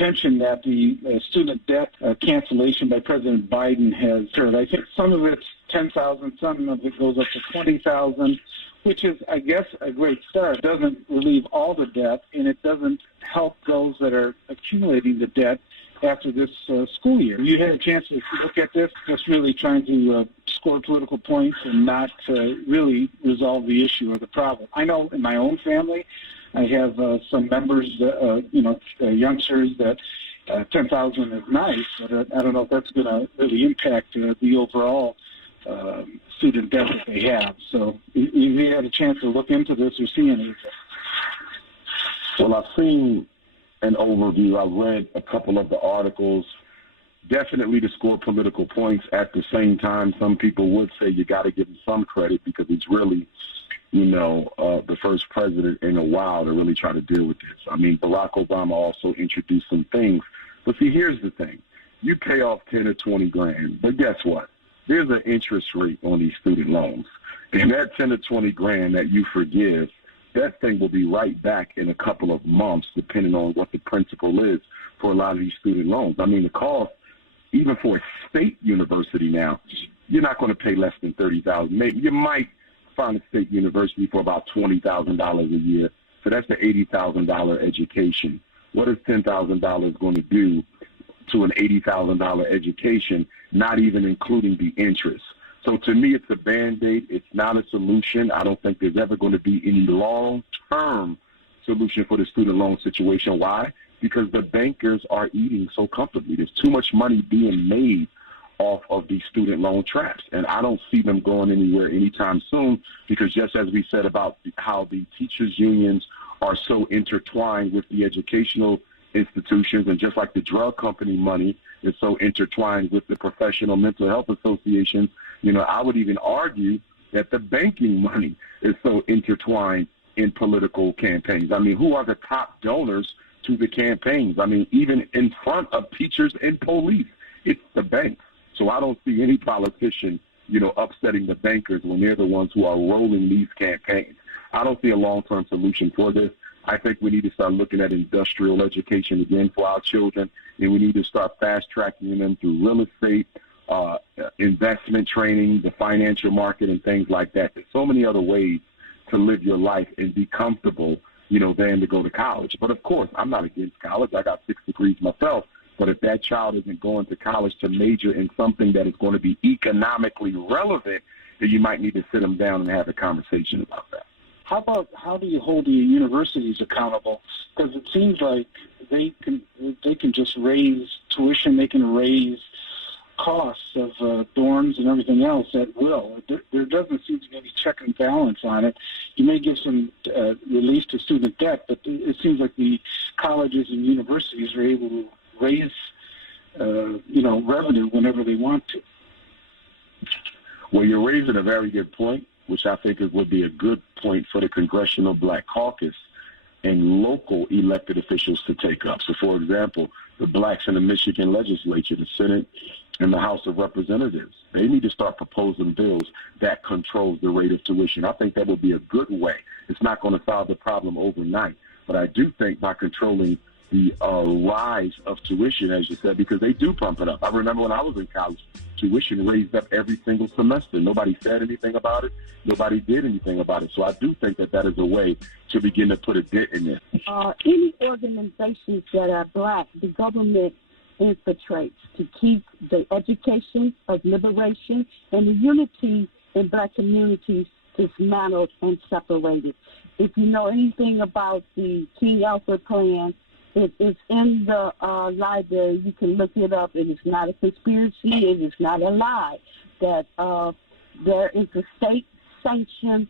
attention that the student debt cancellation by President Biden has occurred. I think some of it's $10,000, some of it goes up to $20,000, which is, I guess, a great start. It doesn't relieve all the debt, and it doesn't help those that are accumulating the debt after this school year. You had a chance to look at this, just really trying to score political points and not really resolve the issue or the problem. I know in my own family, I have some members, youngsters that 10,000 is nice, but I don't know if that's going to really impact the overall student debt that they have. So you had a chance to look into this or see anything? Well, I've seen an overview. I read a couple of the articles, definitely to score political points. At the same time, some people would say you got to give him some credit because he's really, the first president in a while to really try to deal with this. I mean, Barack Obama also introduced some things. But see, here's the thing. You pay off 10 or 20 grand, but guess what? There's an interest rate on these student loans. And that 10 or 20 grand that you forgive, that thing will be right back in a couple of months, depending on what the principal is for a lot of these student loans. I mean, the cost, even for a state university now, you're not going to pay less than $30,000. Maybe you might find a state university for about $20,000 a year. So that's the $80,000 education. What is $10,000 going to do to an $80,000 education, not even including the interest? So to me, it's a Band-Aid. It's not a solution. I don't think there's ever going to be any long-term solution for the student loan situation. Why? Because the bankers are eating so comfortably. There's too much money being made off of these student loan traps. And I don't see them going anywhere anytime soon because just as we said about how the teachers' unions are so intertwined with the educational institutions, and just like the drug company money is so intertwined with the professional mental health associations, I would even argue that the banking money is so intertwined in political campaigns. I mean, who are the top donors to the campaigns? I mean, even in front of teachers and police, it's the banks. So I don't see any politician, upsetting the bankers when they're the ones who are rolling these campaigns. I don't see a long-term solution for this. I think we need to start looking at industrial education again for our children, and we need to start fast-tracking them through real estate, investment training, the financial market, and things like that. There's so many other ways to live your life and be comfortable, than to go to college. But, of course, I'm not against college. I got 6 degrees myself. But if that child isn't going to college to major in something that is going to be economically relevant, then you might need to sit them down and have a conversation about that. How do you hold the universities accountable? Because it seems like they can just raise tuition, they can raise costs of dorms and everything else at will. There doesn't seem to be any check and balance on it. You may give some relief to student debt, but it seems like the colleges and universities are able to raise, revenue whenever they want to. Well, you're raising a very good point, which I think would be a good point for the Congressional Black Caucus and local elected officials to take up. So, for example, the blacks in the Michigan legislature, the Senate, and the House of Representatives, they need to start proposing bills that controls the rate of tuition. I think that would be a good way. It's not going to solve the problem overnight, but I do think by controlling the rise of tuition, as you said, because they do pump it up. I remember when I was in college, tuition raised up every single semester. Nobody said anything about it. Nobody did anything about it. So I do think that is a way to begin to put a dent in this. Any organizations that are black, the government infiltrates to keep the education of liberation and the unity in black communities dismantled and separated. If you know anything about the King Alfred Plan, it is in the library. You can look it up. It is not a conspiracy. It is not a lie. That there is a state-sanctioned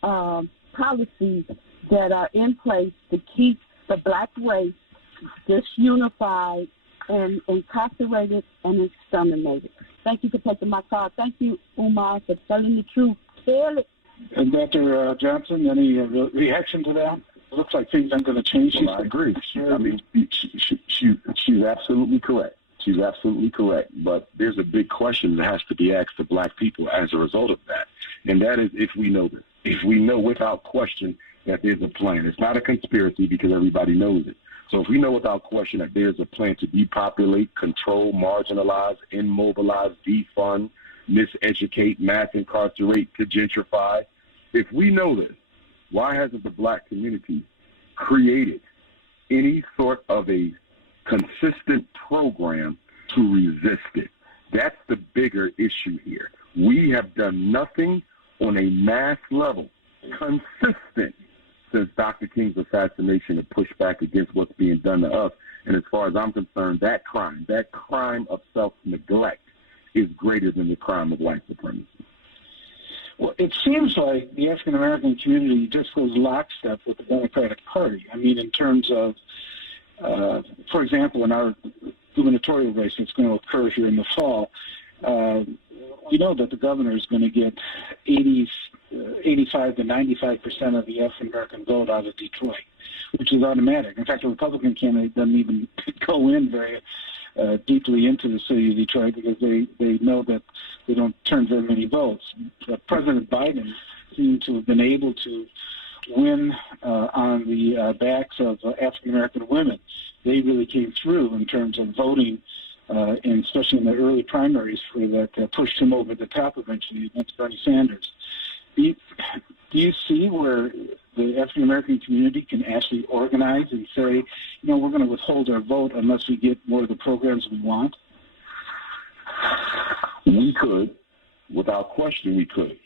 policies that are in place to keep the black race disunified and incarcerated and exterminated. Thank you for taking my call. Thank you, Umar, for telling the truth clearly. And Dr. Johnson, any reaction to that? It looks like things aren't going to change. Well, I agree. I mean, she's absolutely correct. She's absolutely correct. But there's a big question that has to be asked to black people as a result of that. And that is if we know this. If we know without question that there's a plan. It's not a conspiracy because everybody knows it. So if we know without question that there's a plan to depopulate, control, marginalize, immobilize, defund, miseducate, mass incarcerate, to gentrify, if we know this, why hasn't the black community created any sort of a consistent program to resist it? That's the bigger issue here. We have done nothing on a mass level, consistent, since Dr. King's assassination to push back against what's being done to us. And as far as I'm concerned, that crime of self-neglect is greater than the crime of white supremacy. Well, it seems like the African-American community just goes lockstep with the Democratic Party. I mean, in terms of, for example, in our gubernatorial race that's going to occur here in the fall, we know that the governor is going to get 85 to 95% of the African-American vote out of Detroit, which is automatic. In fact, the Republican candidate doesn't even go in very deeply into the city of Detroit because they know that they don't turn very many votes. But President Biden seemed to have been able to win on the backs of African-American women. They really came through in terms of voting, and especially in the early primaries that pushed him over the top eventually against Bernie Sanders. Do you see where the African-American community can actually organize and say, you know, we're going to withhold our vote unless we get more of the programs we want? We could. Without question, we could.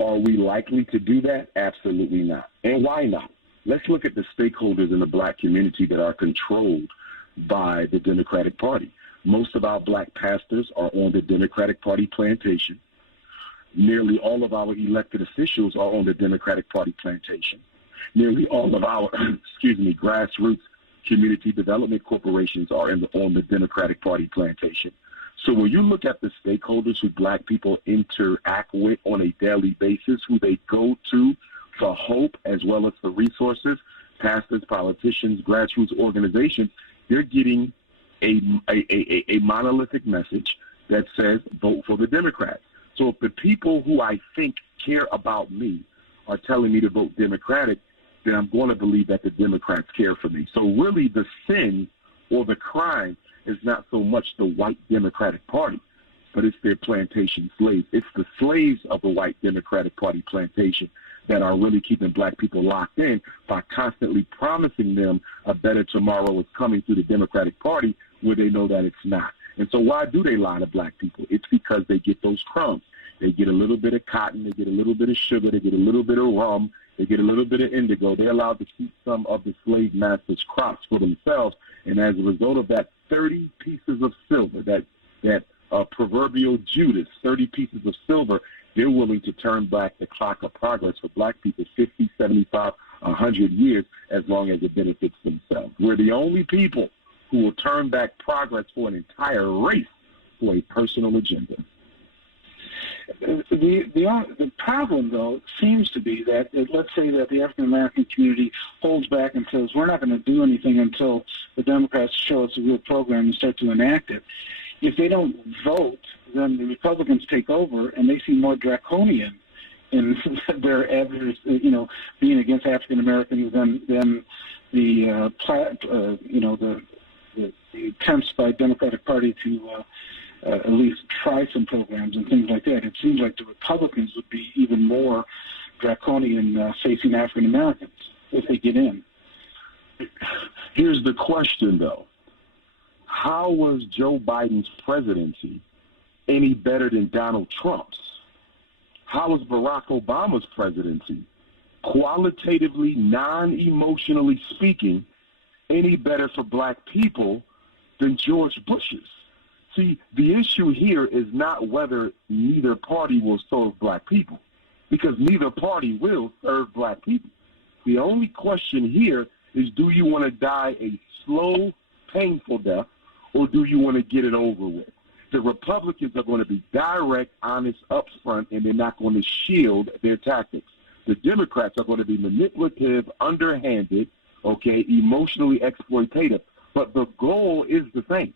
Are we likely to do that? Absolutely not. And why not? Let's look at the stakeholders in the black community that are controlled by the Democratic Party. Most of our black pastors are on the Democratic Party plantation. Nearly all of our elected officials are on the Democratic Party plantation. Nearly all of our, grassroots community development corporations are on the Democratic Party plantation. So when you look at the stakeholders who black people interact with on a daily basis, who they go to for hope as well as for resources, pastors, politicians, grassroots organizations, they're getting a monolithic message that says vote for the Democrats. So if the people who I think care about me are telling me to vote Democratic, then I'm going to believe that the Democrats care for me. So really the sin or the crime is not so much the white Democratic Party, but it's their plantation slaves. It's the slaves of the white Democratic Party plantation that are really keeping black people locked in by constantly promising them a better tomorrow is coming through the Democratic Party where they know that it's not. And so why do they lie to black people? It's because they get those crumbs. They get a little bit of cotton, they get a little bit of sugar, they get a little bit of rum, they get a little bit of indigo. They're allowed to keep some of the slave masters' crops for themselves. And as a result of that 30 pieces of silver, that proverbial Judas, 30 pieces of silver, they're willing to turn back the clock of progress for black people 50, 75, 100 years as long as it benefits themselves. We're the only people who will turn back progress for an entire race for a personal agenda. The problem, though, seems to be that, let's say that the African-American community holds back and says, we're not going to do anything until the Democrats show us a real program and start to enact it. If they don't vote, then the Republicans take over, and they seem more draconian in their efforts, being against African-Americans than the attempts by Democratic Party to at least try some programs and things like that. It seems like the Republicans would be even more draconian facing African Americans if they get in. Here's the question, though. How was Joe Biden's presidency any better than Donald Trump's? How was Barack Obama's presidency, qualitatively, non-emotionally speaking, any better for black people than George Bush's? See, the issue here is not whether neither party will serve black people, because neither party will serve black people. The only question here is, do you want to die a slow, painful death, or do you want to get it over with? The Republicans are going to be direct, honest, upfront, and they're not going to shield their tactics. The Democrats are going to be manipulative, underhanded, emotionally exploitative, but the goal is the same.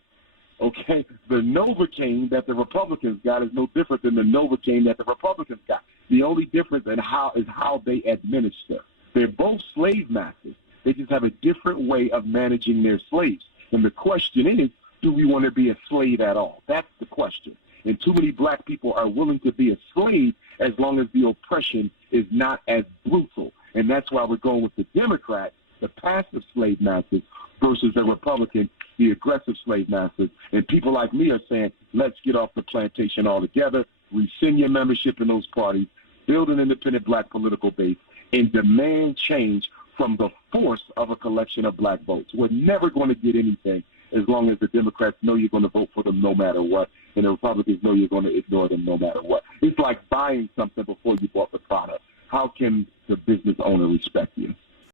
The Novocaine that the Republicans got is no different than the Novocaine that the Republicans got. The only difference is how they administer. They're both slave masters. They just have a different way of managing their slaves. And the question is, do we want to be a slave at all? That's the question. And too many black people are willing to be a slave as long as the oppression is not as brutal. And that's why we're going with the Democrat, the passive slave masters, versus the Republican, the aggressive slave masters. And people like me are saying, let's get off the plantation altogether, rescind your membership in those parties, build an independent black political base, and demand change from the force of a collection of black votes. We're never going to get anything as long as the Democrats know you're going to vote for them no matter what, and the Republicans know you're going to ignore them no matter what. It's like buying something before you bought the product. How can the business owner respect you?